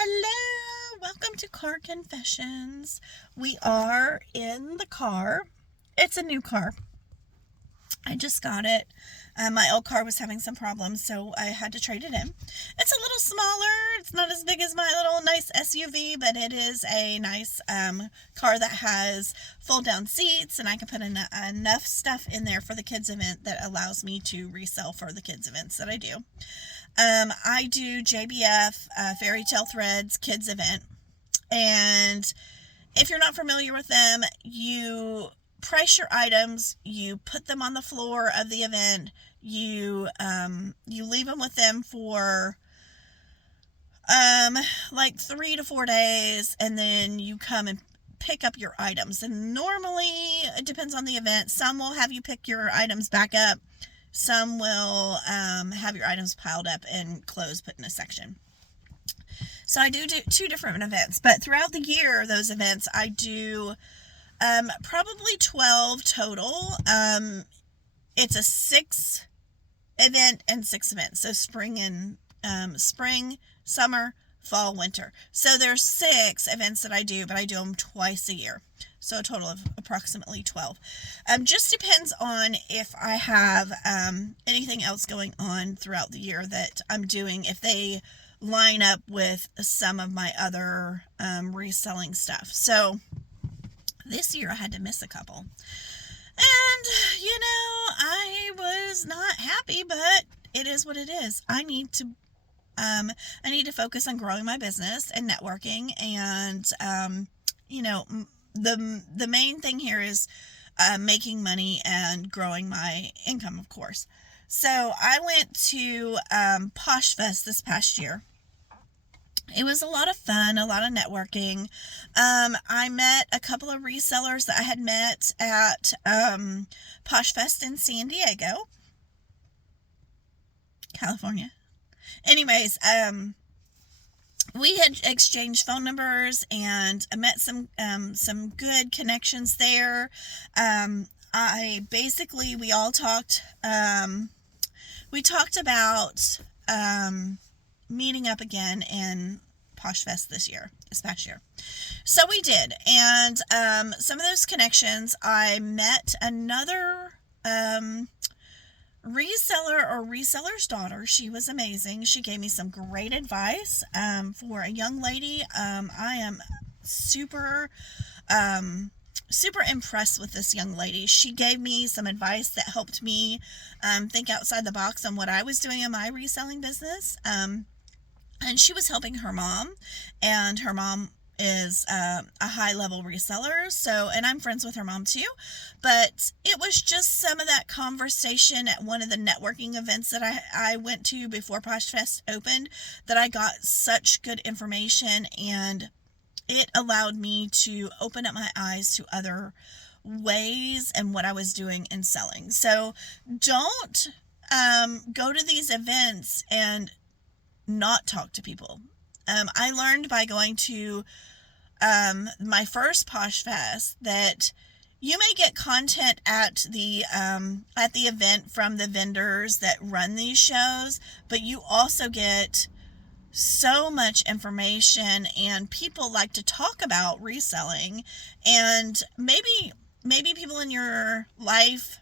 Hello, welcome to Car Confessions. We are in the car. It's a new car. I just got it. My old car was having some problems, so I had to trade it in. It's a little smaller. It's not as big as my little nice SUV, but it is a nice car that has fold-down seats, and I can put enough stuff in there for the kids' event that allows me to resell for the kids' events that I do. I do JBF, Fairy Tale Threads Kids Event. And if you're not familiar with them, you price your items, you put them on the floor of the event, you leave them with them for like 3 to 4 days, and then you come and pick up your items. And normally, it depends on the event. Some will have you pick your items back up. Some will have your items piled up and clothes put in a section. So I do two different events, but throughout the year, those events, I do probably 12 total. It's a 6 event and 6 events. So spring, summer, fall, winter. So there's 6 events that I do, but I do them twice a year. So a total of approximately 12. Just depends on if I have anything else going on throughout the year that I'm doing, if they line up with some of my other reselling stuff. So this year I had to miss a couple. And, I was not happy, but it is what it is. I need to focus on growing my business and networking, and, the main thing here is making money and growing my income, of course. So I went to Posh Fest this past year. It was a lot of fun, a lot of networking. I met a couple of resellers that I had met at Posh Fest in San Diego, California. Anyways, we had exchanged phone numbers and met some good connections there. We all talked. We talked about meeting up again in Posh Fest this past year. So we did, and some of those connections, I met another reseller or reseller's daughter. She was amazing. She gave me some great advice for a young lady. I am super impressed with this young lady. She gave me some advice that helped me think outside the box on what I was doing in my reselling business. And she was helping her mom, and her mom is a high-level reseller, and I'm friends with her mom too, but it was just some of that conversation at one of the networking events that I went to before Posh Fest opened, that I got such good information, and it allowed me to open up my eyes to other ways and what I was doing in selling. So don't go to these events and not talk to people. I learned by going to my first Posh Fest that you may get content at the event from the vendors that run these shows, but you also get so much information, and people like to talk about reselling, and maybe people in your life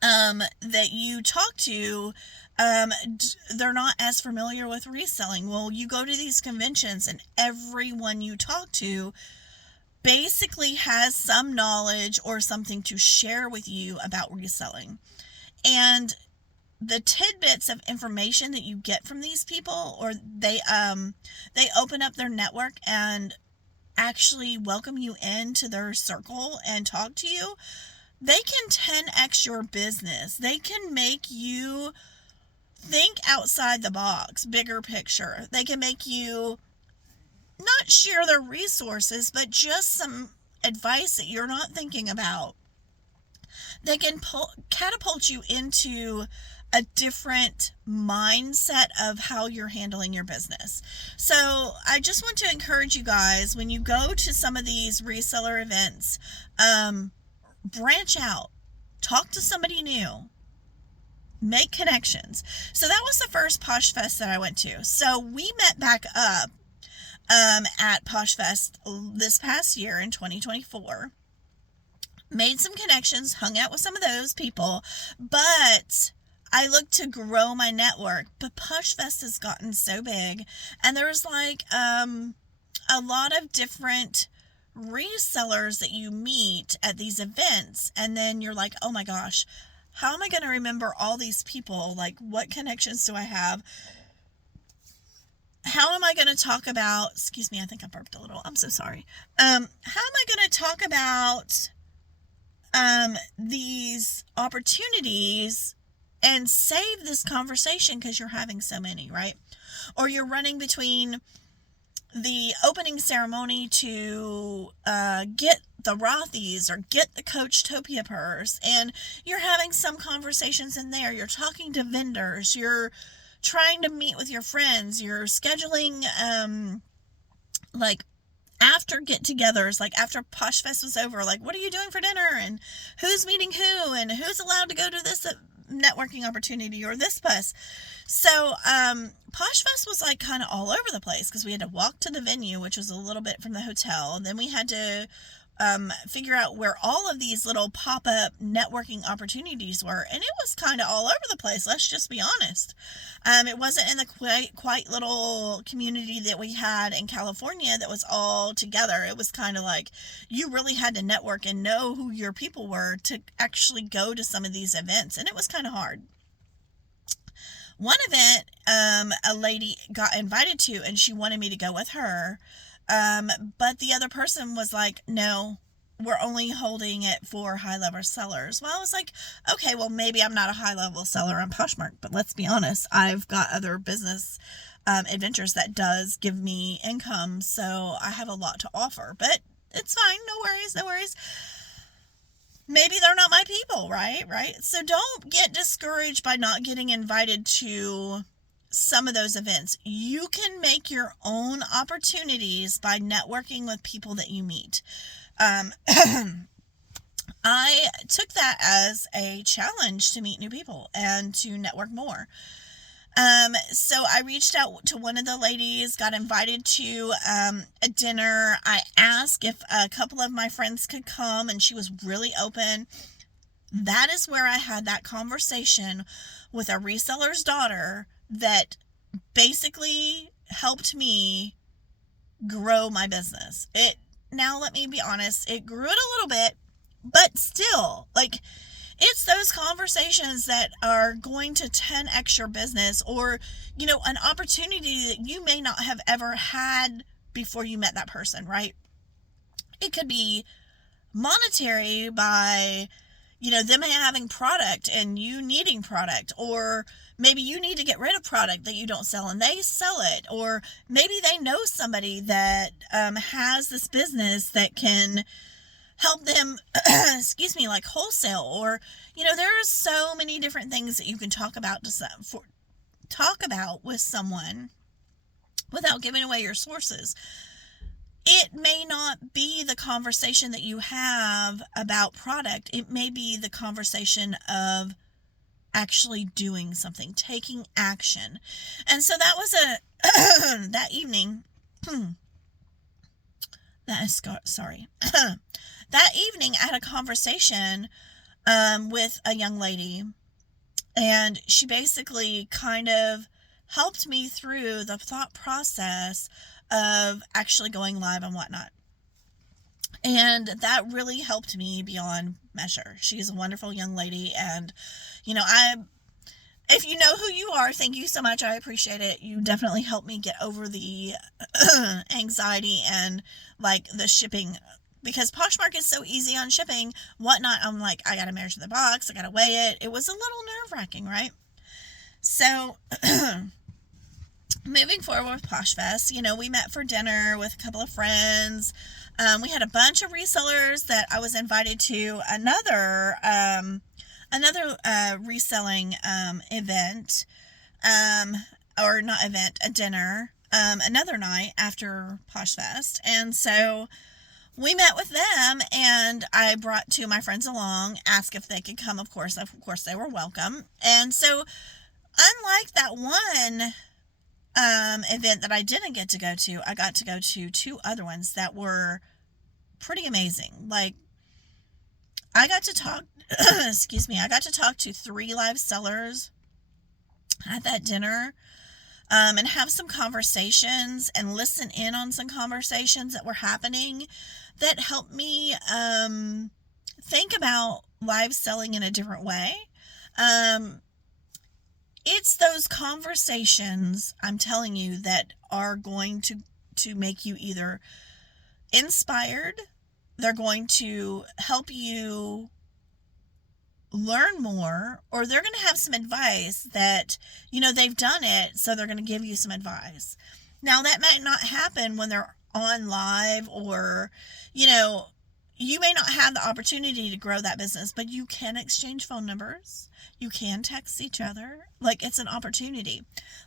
that you talk to, they're not as familiar with reselling. Well, you go to these conventions, and everyone you talk to basically has some knowledge or something to share with you about reselling. And the tidbits of information that you get from these people, or they open up their network and actually welcome you into their circle and talk to you, they can 10x your business. They can make you think outside the box, bigger picture. They can make you not share their resources, but just some advice that you're not thinking about. They can catapult you into a different mindset of how you're handling your business. So I just want to encourage you guys, when you go to some of these reseller events, branch out, talk to somebody new, make connections. So that was the first Posh Fest that I went to. So we met back up at Posh Fest this past year in 2024. Made some connections, hung out with some of those people, but I look to grow my network. But Posh Fest has gotten so big, and there's like a lot of different resellers that you meet at these events, and then you're like, oh my gosh, how am I going to remember all these people? Like, what connections do I have? How am I going to talk about, excuse me, I think I burped a little, I'm so sorry. How am I going to talk about these opportunities and save this conversation, because you're having so many, right? Or you're running between the opening ceremony to get the Rothies or get the Coachtopia purse, and you're having some conversations in there. You're talking to vendors, you're trying to meet with your friends, you're scheduling like after get-togethers, like after Posh Fest was over, like what are you doing for dinner, and who's meeting who, and who's allowed to go to this networking opportunity or this bus. So Posh Fest was like kind of all over the place, because we had to walk to the venue, which was a little bit from the hotel. Then we had to figure out where all of these little pop-up networking opportunities were, and it was kind of all over the place, let's just be honest. It wasn't in the quite little community that we had in California that was all together. It was kind of like you really had to network and know who your people were to actually go to some of these events, and it was kind of hard. One event a lady got invited to, and she wanted me to go with her. But the other person was like, no, we're only holding it for high-level sellers. Well, I was like, okay, well, maybe I'm not a high-level seller on Poshmark, but let's be honest, I've got other business adventures that does give me income, so I have a lot to offer. But it's fine, no worries, no worries. Maybe they're not my people, right? So don't get discouraged by not getting invited to some of those events. You can make your own opportunities by networking with people that you meet. I took that as a challenge to meet new people and to network more. So I reached out to one of the ladies, got invited to a dinner. I asked if a couple of my friends could come, and she was really open. That is where I had that conversation with a reseller's daughter that basically helped me grow my business. Now let me be honest, it grew it a little bit, but still, like, it's those conversations that are going to 10x your business, or, an opportunity that you may not have ever had before you met that person, right? It could be monetary by, them having product and you needing product, or maybe you need to get rid of product that you don't sell and they sell it, or maybe they know somebody that has this business that can help them, like wholesale, or, there are so many different things that you can talk about with someone without giving away your sources. It may not be the conversation that you have about product. It may be the conversation of actually doing something, taking action. And so that was that evening, that evening I had a conversation with a young lady, and she basically kind of helped me through the thought process of actually going live and whatnot. And that really helped me beyond measure. She's a wonderful young lady, and if you know who you are, thank you so much. I appreciate it. You definitely helped me get over the anxiety and like the shipping, because Poshmark is so easy on shipping, whatnot. I'm like, I gotta measure the box, I gotta weigh it. It was a little nerve-wracking, right? So moving forward with Posh Fest, we met for dinner with a couple of friends. We had a bunch of resellers that I was invited to another reselling event, or not event, a dinner, another night after Posh Fest. And so we met with them, and I brought two of my friends along, asked if they could come. Of course they were welcome. And so unlike that one event that I didn't get to go to, I got to go to two other ones that were pretty amazing. Like, I got to talk, excuse me, I got to talk to 3 live sellers at that dinner, and have some conversations and listen in on some conversations that were happening that helped me think about live selling in a different way. Um, it's those conversations, I'm telling you, that are going to make you either inspired, they're going to help you learn more, or they're going to have some advice that, they've done it, so they're going to give you some advice. Now, that might not happen when they're on live, or, you may not have the opportunity to grow that business, but you can exchange phone numbers. You can text each other. Like, it's an opportunity.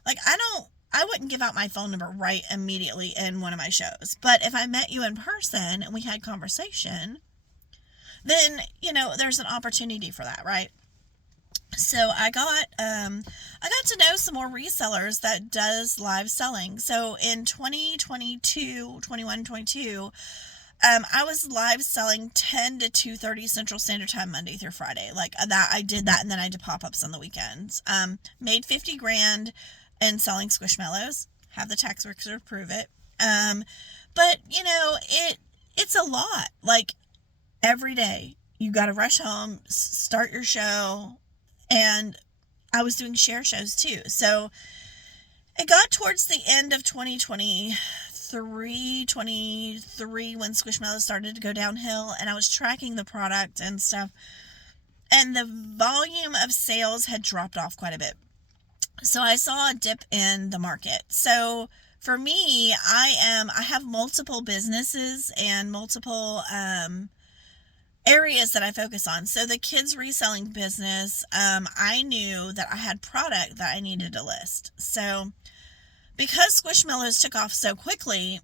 Like, I wouldn't give out my phone number right immediately in one of my shows. But if I met you in person and we had conversation, then, there's an opportunity for that, right? So I got to know some more resellers that does live selling. So in 2022, I was live selling 10 to 2:30 Central Standard Time, Monday through Friday. Like that, I did that, and then I did pop-ups on the weekends. Made 50 grand in selling Squishmallows. Have the tax record prove it. But it's a lot. Like, every day you got to rush home, start your show, and I was doing share shows too. So it got towards the end of 2023 when Squishmallows started to go downhill, and I was tracking the product and stuff, and the volume of sales had dropped off quite a bit. So I saw a dip in the market. So for me, I have multiple businesses and multiple areas that I focus on. So the kids reselling business, I knew that I had product that I needed to list. So because Squishmallows took off so quickly,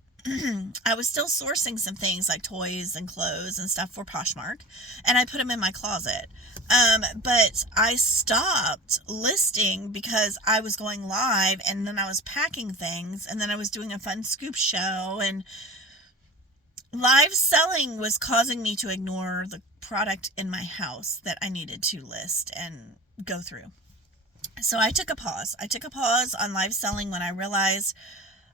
I was still sourcing some things like toys and clothes and stuff for Poshmark, and I put them in my closet. But I stopped listing because I was going live, and then I was packing things, and then I was doing a fun scoop show, and live selling was causing me to ignore the product in my house that I needed to list and go through. So I took a pause. I took a pause on live selling when I realized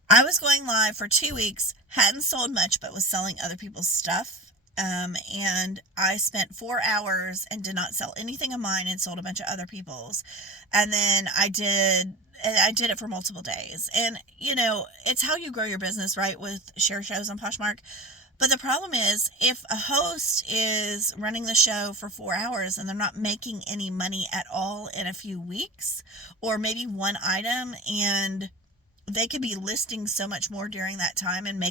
I was going live for 2 weeks, hadn't sold much, but was selling other people's stuff. And I spent 4 hours and did not sell anything of mine and sold a bunch of other people's. And then I did it for multiple days. And, it's how you grow your business, right, with share shows on Poshmark. But the problem is, if a host is running the show for 4 hours and they're not making any money at all in a few weeks, or maybe one item, and they could be listing so much more during that time and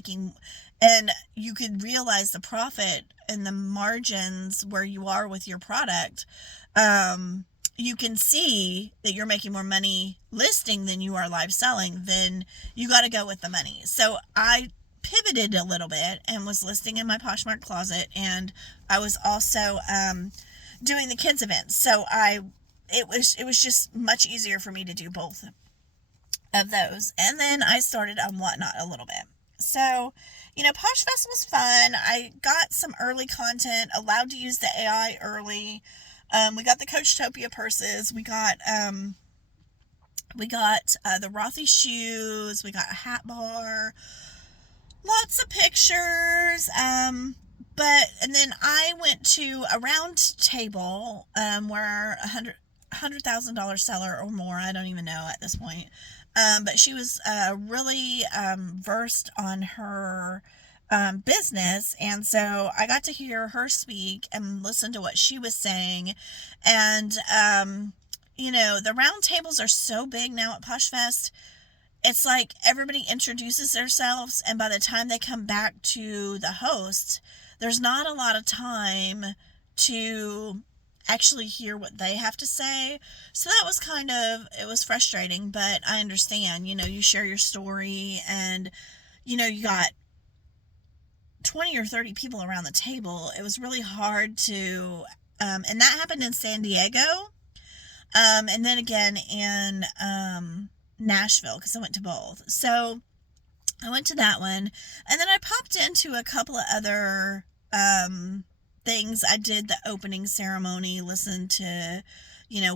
you could realize the profit and the margins where you are with your product. You can see that you're making more money listing than you are live selling. Then you got to go with the money. So I pivoted a little bit and was listing in my Poshmark closet, and I was also doing the kids events. So it was just much easier for me to do both of those. And then I started on Whatnot a little bit. So, Posh Fest was fun. I got some early content, allowed to use the AI early. We got the Coachtopia purses. We got the Rothy shoes. We got a hat bar. Lots of pictures. And then I went to a round table where $100,000 seller or more, I don't even know at this point. But she was really versed on her business, and so I got to hear her speak and listen to what she was saying. And the round tables are so big now at Posh Fest. It's like everybody introduces themselves, and by the time they come back to the host, there's not a lot of time to actually hear what they have to say. So that was it was frustrating, but I understand. You share your story, and you got 20 or 30 people around the table. It was really hard to and that happened in San Diego, and then again in Nashville because I went to both. So I went to that one, and then I popped into a couple of other things. I did the opening ceremony, listened to,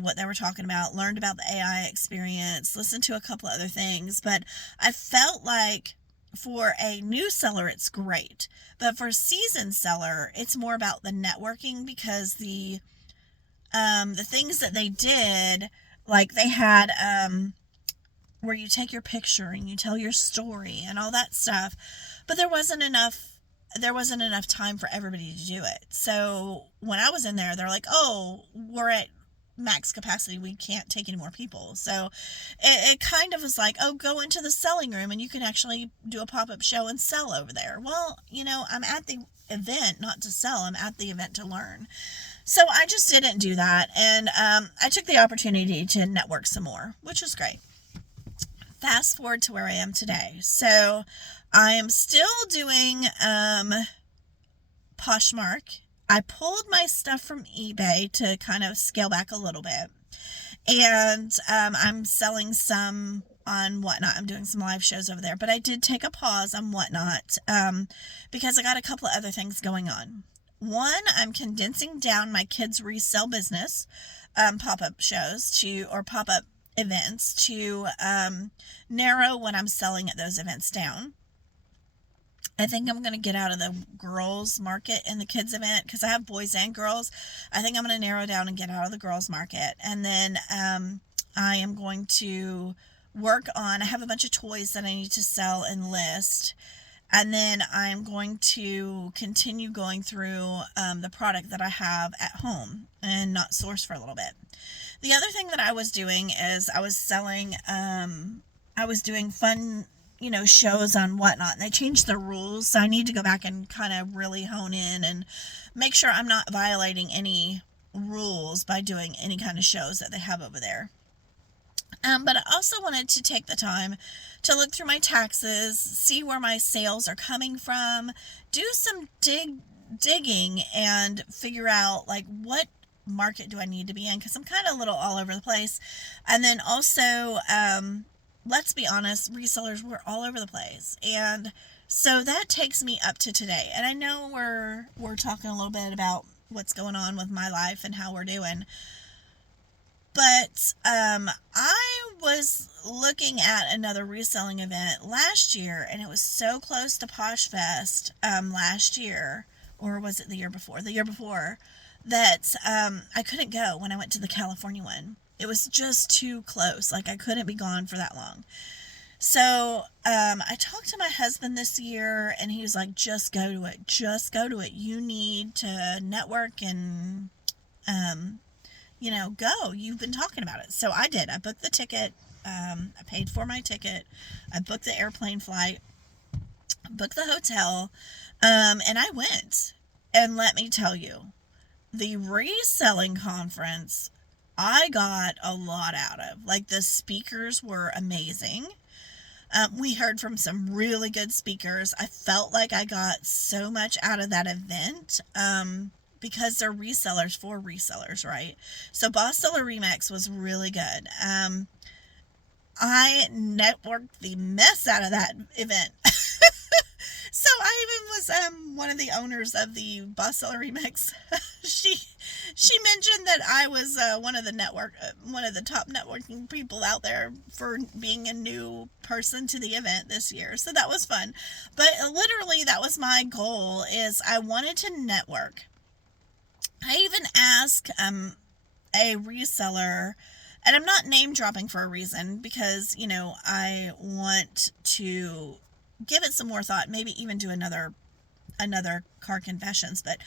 what they were talking about, learned about the AI experience, listened to a couple of other things. But I felt like for a new seller, it's great. But for a seasoned seller, it's more about the networking because the things that they did, like they had where you take your picture and you tell your story and all that stuff, but there wasn't enough time for everybody to do it. So when I was in there, they're like, oh, we're at max capacity, we can't take any more people. So it kind of was like, oh, go into the selling room and you can actually do a pop-up show and sell over there. Well, I'm at the event not to sell, I'm at the event to learn. So I just didn't do that, and I took the opportunity to network some more, which was great. Fast forward to where I am today. So I am still doing Poshmark. I pulled my stuff from eBay to kind of scale back a little bit. And I'm selling some on Whatnot. I'm doing some live shows over there. But I did take a pause on Whatnot because I got a couple of other things going on. One, I'm condensing down my kids' resale business pop-up shows or pop-up events to narrow what I'm selling at those events down. I think I'm going to get out of the girls market in the kids event because I have boys and girls. I think I'm going to narrow down and get out of the girls market. And then I am going to I have a bunch of toys that I need to sell and list. And then I'm going to continue going through the product that I have at home and not source for a little bit. The other thing that I was doing is I was selling, I was doing fun, shows on Whatnot, and they changed the rules. So I need to go back and kind of really hone in and make sure I'm not violating any rules by doing any kind of shows that they have over there. But I also wanted to take the time to look through my taxes, see where my sales are coming from, do some digging and figure out like what market do I need to be in, because I'm kind of a little all over the place. And then also, let's be honest, resellers, we're all over the place. And so that takes me up to today. And I know we're talking a little bit about what's going on with my life and how we're doing. But I was looking at another reselling event last year, and it was so close to Posh Fest last year, or was it the year before? The year before, that I couldn't go when I went to the California one. It was just too close. Like, I couldn't be gone for that long. So I talked to my husband this year, and he was like, just go to it. Just go to it. You need to network and go. You've been talking about it. So I did. I booked the ticket. I paid for my ticket. I booked the airplane flight, booked the hotel, and I went. And let me tell you, the reselling conference, I got a lot out of. Like, the speakers were amazing. We heard from some really good speakers. I felt like I got so much out of that event. Because they're resellers for resellers, right? So Boss Seller Remax was really good. I networked the mess out of that event. So I even was one of the owners of the Boss Seller Remix. She mentioned that I was one of the top networking people out there for being a new person to the event this year. So that was fun. But literally, that was my goal. Is I wanted to network. I even asked a reseller, and I'm not name dropping for a reason because, I want to give it some more thought, maybe even do another car confessions. But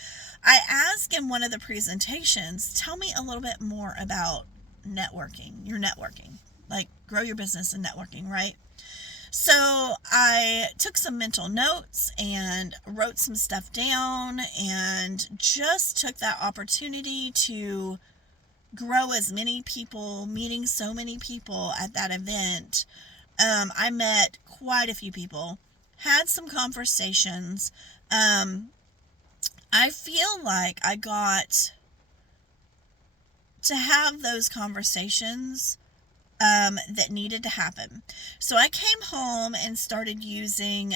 I asked in one of the presentations, tell me a little bit more about your networking, like grow your business and networking, right? So I took some mental notes and wrote some stuff down and just took that opportunity to grow as many people, meeting so many people at that event. I met quite a few people, had some conversations. I feel like I got to have those conversations that needed to happen. So I came home and started using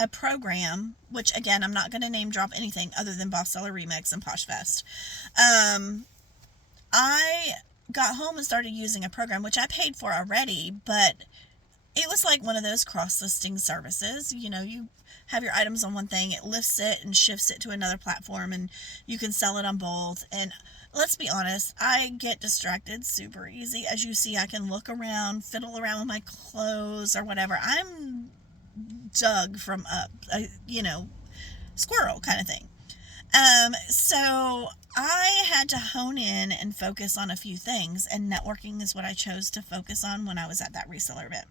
a program, which again, I'm not going to name drop anything other than Boss Seller Remix and PoshFest. I got home and started using a program, which I paid for already, but it was like one of those cross-listing services. You have your items on one thing, it lifts it and shifts it to another platform, and you can sell it on both. And let's be honest, I get distracted super easy. As you see, I can look around, fiddle around with my clothes or whatever. I'm Doug from Up, squirrel kind of thing. So I had to hone in and focus on a few things, and networking is what I chose to focus on when I was at that reseller event.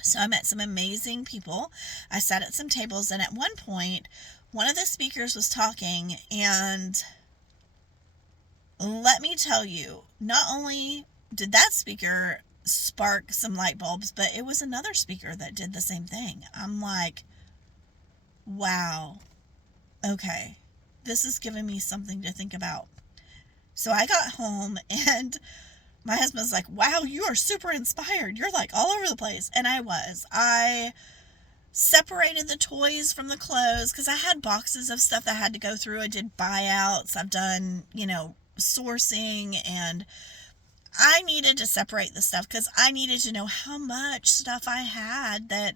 So I met some amazing people. I sat at some tables, and at one point, one of the speakers was talking, and let me tell you, not only did that speaker spark some light bulbs, but it was another speaker that did the same thing. I'm like, wow, okay, this is giving me something to think about. So I got home, and my husband's like, wow, you are super inspired. You're like all over the place. And I was. I separated the toys from the clothes because I had boxes of stuff that I had to go through. I did buyouts. I've done, sourcing, and I needed to separate the stuff because I needed to know how much stuff I had that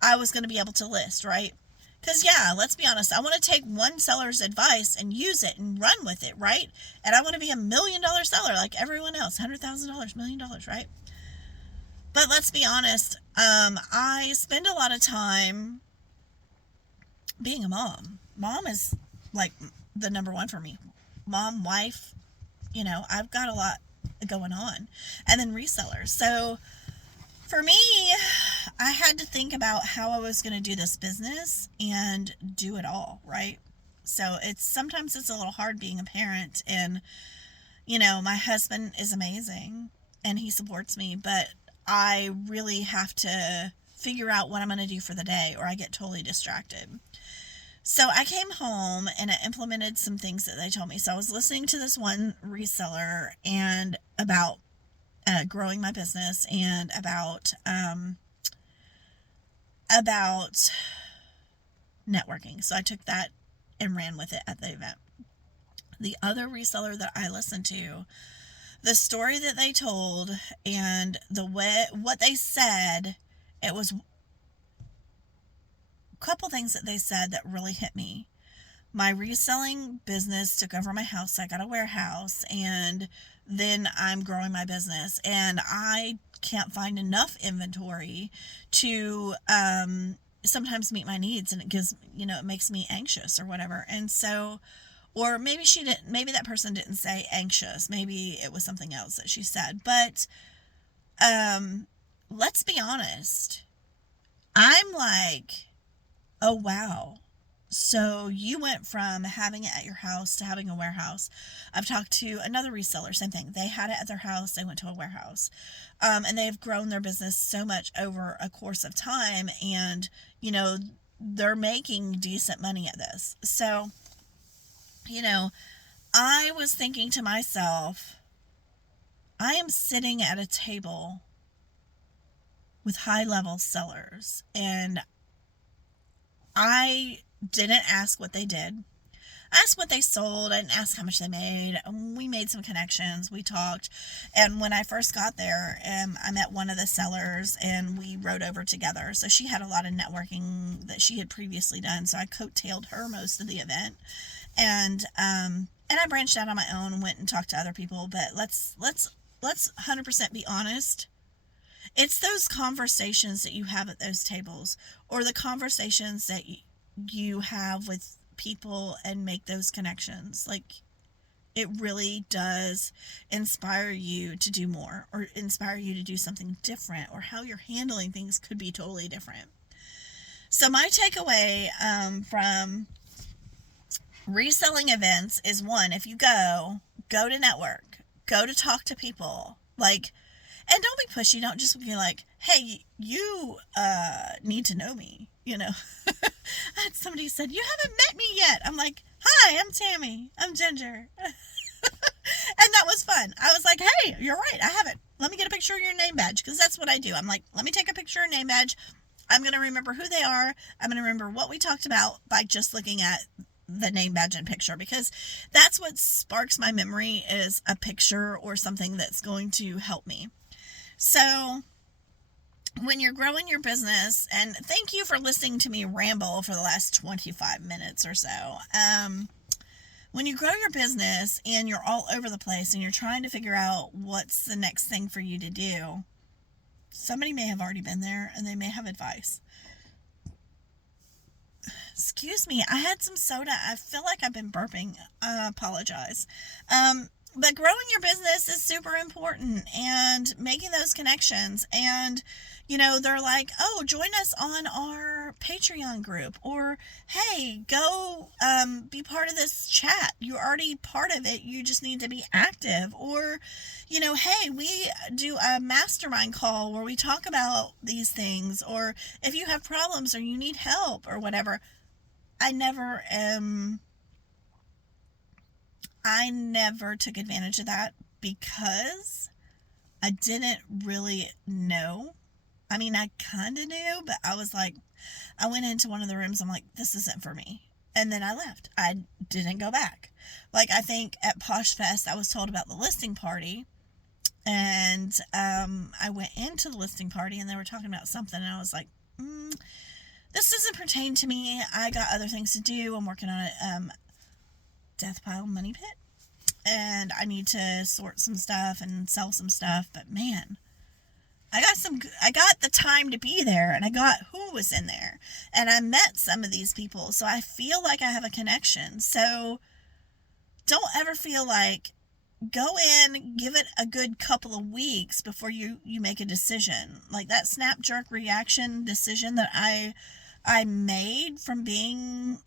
I was going to be able to list, right? Because, yeah, let's be honest, I want to take one seller's advice and use it and run with it, right? And I want to be $1 million seller like everyone else, $100,000, $1 million, right? But let's be honest, I spend a lot of time being a mom. Mom is like the number one for me. Mom, wife, I've got a lot going on. And then resellers. So for me, I had to think about how I was going to do this business and do it all, right? So sometimes it's a little hard being a parent, and my husband is amazing and he supports me, but I really have to figure out what I'm going to do for the day or I get totally distracted. So I came home and I implemented some things that they told me. So I was listening to this one reseller and about growing my business and about networking. So I took that and ran with it at the event. The other reseller that I listened to, the story that they told and what they said, it was a couple things that they said that really hit me. My reselling business took over my house. I got a warehouse, and then I'm growing my business, and I can't find enough inventory to sometimes meet my needs, and it makes me anxious or whatever. And so, or maybe that person didn't say anxious, maybe it was something else that she said, but let's be honest, I'm like, oh wow, so you went from having it at your house to having a warehouse. I've talked to another reseller, same thing. They had it at their house. They went to a warehouse. And they've grown their business so much over a course of time. And, they're making decent money at this. So, I was thinking to myself, I am sitting at a table with high-level sellers. And I didn't ask what they did. I asked what they sold. I didn't ask how much they made. We made some connections. We talked. And when I first got there, I met one of the sellers and we rode over together. So she had a lot of networking that she had previously done. So I coattailed her most of the event. And I branched out on my own and went and talked to other people. But let's 100% be honest. It's those conversations that you have at those tables, or the conversations that you have with people and make those connections. Like, it really does inspire you to do more, or inspire you to do something different, or how you're handling things could be totally different. So my takeaway from reselling events is, one, if you go to network, go to talk to people, and don't be pushy. Don't just be like, hey, you need to know me, I had somebody said, you haven't met me yet. I'm like, hi, I'm Tammy. I'm Ginger. And that was fun. I was like, hey, you're right. I have it. Let me get a picture of your name badge, because that's what I do. I'm like, let me take a picture of name badge. I'm going to remember who they are. I'm going to remember what we talked about by just looking at the name badge and picture, because that's what sparks my memory, is a picture or something that's going to help me. So when you're growing your business, and thank you for listening to me ramble for the last 25 minutes or so. When you grow your business and you're all over the place and you're trying to figure out what's the next thing for you to do, somebody may have already been there and they may have advice. Excuse me, I had some soda. I feel like I've been burping. I apologize. But growing your business is super important, and making those connections. And, they're like, oh, join us on our Patreon group, or, hey, go be part of this chat. You're already part of it. You just need to be active. Or, hey, we do a mastermind call where we talk about these things. Or if you have problems or you need help or whatever. I never took advantage of that, because I didn't really know. I mean, I kind of knew, but I was like, I went into one of the rooms. I'm like, this isn't for me. And then I left. I didn't go back. Like, I think at Posh Fest, I was told about the listing party. And I went into the listing party and they were talking about something. And I was like, this doesn't pertain to me. I got other things to do. I'm working on a death pile money pit, and I need to sort some stuff and sell some stuff. But man, I got the time to be there, and I got who was in there, and I met some of these people, so I feel like I have a connection. So don't ever feel like, go in, give it a good couple of weeks before you make a decision. Like that snap jerk reaction decision that I made from being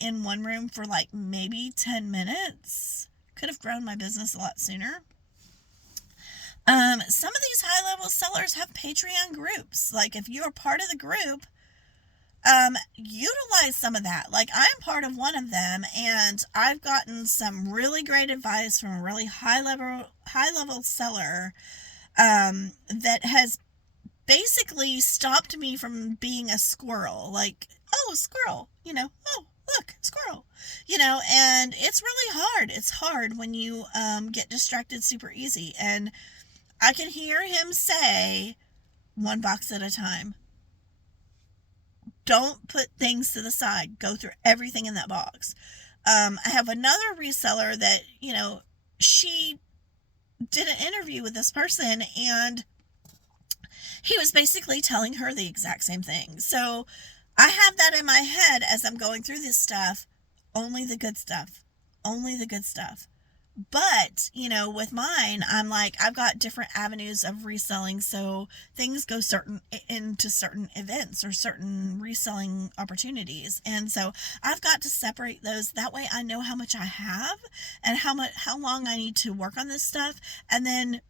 in one room for like maybe 10 minutes could have grown my business a lot sooner. Some of these high-level sellers have Patreon groups. Like, if you're part of the group, utilize some of that. Like, I'm part of one of them, and I've gotten some really great advice from a really high-level seller that has basically stopped me from being a squirrel. Like, oh, squirrel, oh, look, squirrel, and it's really hard. It's hard when you get distracted super easy. And I can hear him say, one box at a time. Don't put things to the side. Go through everything in that box. I have another reseller that, she did an interview with this person, and he was basically telling her the exact same thing. So I have that in my head as I'm going through this stuff. Only the good stuff. Only the good stuff. But, with mine, I'm like, I've got different avenues of reselling. So things go into certain events or certain reselling opportunities. And so I've got to separate those. That way I know how much I have and how long I need to work on this stuff, and then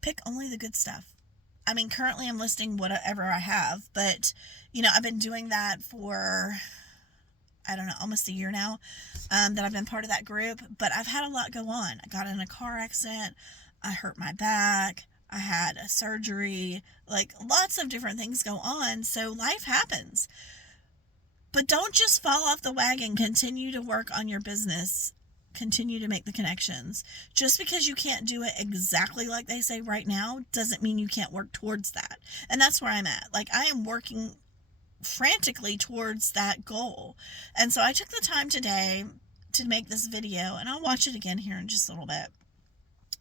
pick only the good stuff. I mean, currently I'm listing whatever I have, but, I've been doing that for, I don't know, almost a year now, that I've been part of that group. But I've had a lot go on. I got in a car accident. I hurt my back. I had a surgery. Like, lots of different things go on. So life happens. But don't just fall off the wagon. Continue to work on your business. Continue to make the connections. Just because you can't do it exactly like they say right now doesn't mean you can't work towards that. And that's where I'm at. Like, I am working frantically towards that goal. And so I took the time today to make this video, and I'll watch it again here in just a little bit.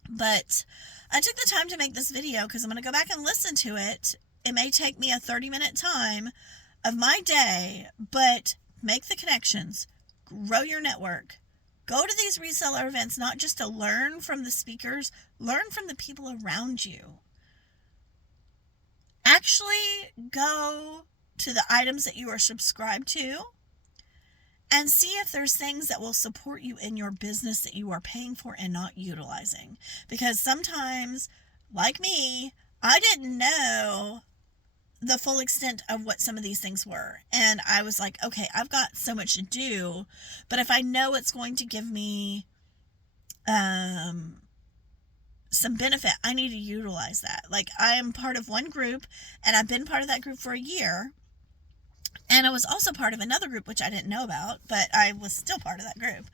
But I took the time to make this video because I'm going to go back and listen to it. It may take me a 30-minute time of my day, but make the connections, grow your network. Go to these reseller events, not just to learn from the speakers, learn from the people around you. Actually go to the items that you are subscribed to and see if there's things that will support you in your business that you are paying for and not utilizing. Because sometimes, like me, I didn't know the full extent of what some of these things were. And I was like, okay, I've got so much to do, but if I know it's going to give me some benefit, I need to utilize that. Like, I am part of one group, and I've been part of that group for a year. And I was also part of another group, which I didn't know about, but I was still part of that group.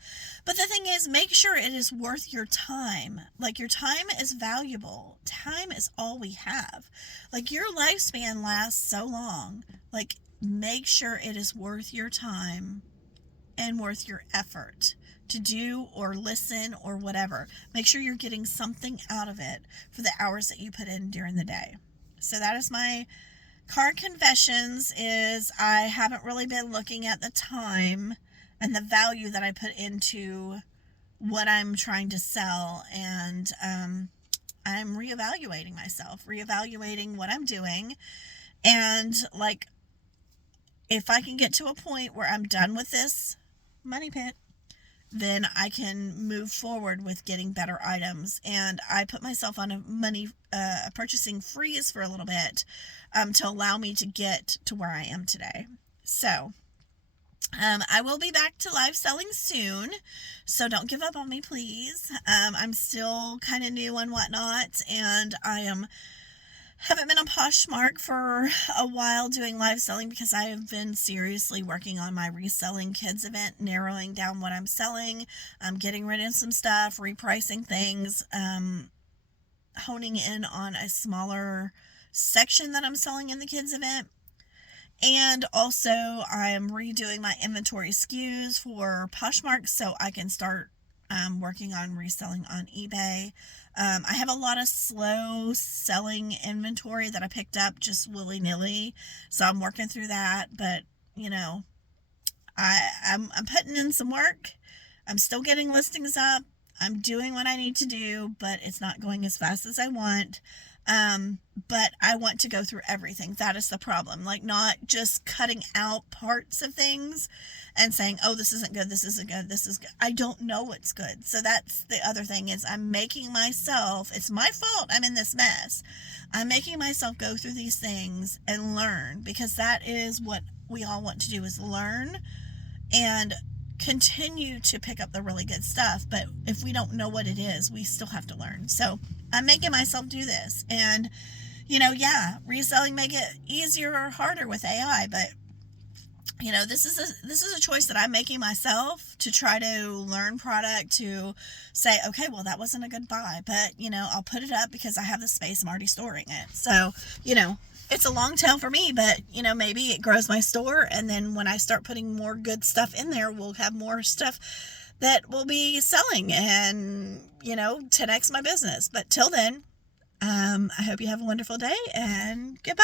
But the thing is, make sure it is worth your time. Like, your time is valuable. Time is all we have. Like, your lifespan lasts so long. Like, make sure it is worth your time and worth your effort to do or listen or whatever. Make sure you're getting something out of it for the hours that you put in during the day. So that is my card confessions, is I haven't really been looking at the time and the value that I put into what I'm trying to sell, and I'm reevaluating myself, reevaluating what I'm doing, and like, if I can get to a point where I'm done with this money pit, then I can move forward with getting better items. And I put myself on a purchasing freeze for a little bit to allow me to get to where I am today. So I will be back to live selling soon, so don't give up on me, please. I'm still kind of new and whatnot, and haven't been on Poshmark for a while doing live selling because I have been seriously working on my reselling kids event, narrowing down what I'm selling, getting rid of some stuff, repricing things, honing in on a smaller section that I'm selling in the kids event. And also, I'm redoing my inventory SKUs for Poshmark so I can start working on reselling on eBay. I have a lot of slow selling inventory that I picked up just willy-nilly, so I'm working through that. But I'm putting in some work. I'm still getting listings up. I'm doing what I need to do, but it's not going as fast as I want. But I want to go through everything. That is the problem. Like, not just cutting out parts of things and saying, oh, this isn't good, this isn't good, this is good. I don't know what's good. So that's the other thing, is I'm making myself, it's my fault I'm in this mess. I'm making myself go through these things and learn, because that is what we all want to do, is learn and continue to pick up the really good stuff. But if we don't know what it is, we still have to learn. So I'm making myself do this. And reselling may get easier or harder with AI, but this is a choice that I'm making myself to try to learn product, to say, okay, well, that wasn't a good buy, but I'll put it up because I have the space, I'm already storing it. So it's a long tail for me, but maybe it grows my store, and then when I start putting more good stuff in there, we'll have more stuff that will be selling, and 10x my business. But till then, I hope you have a wonderful day, and goodbye.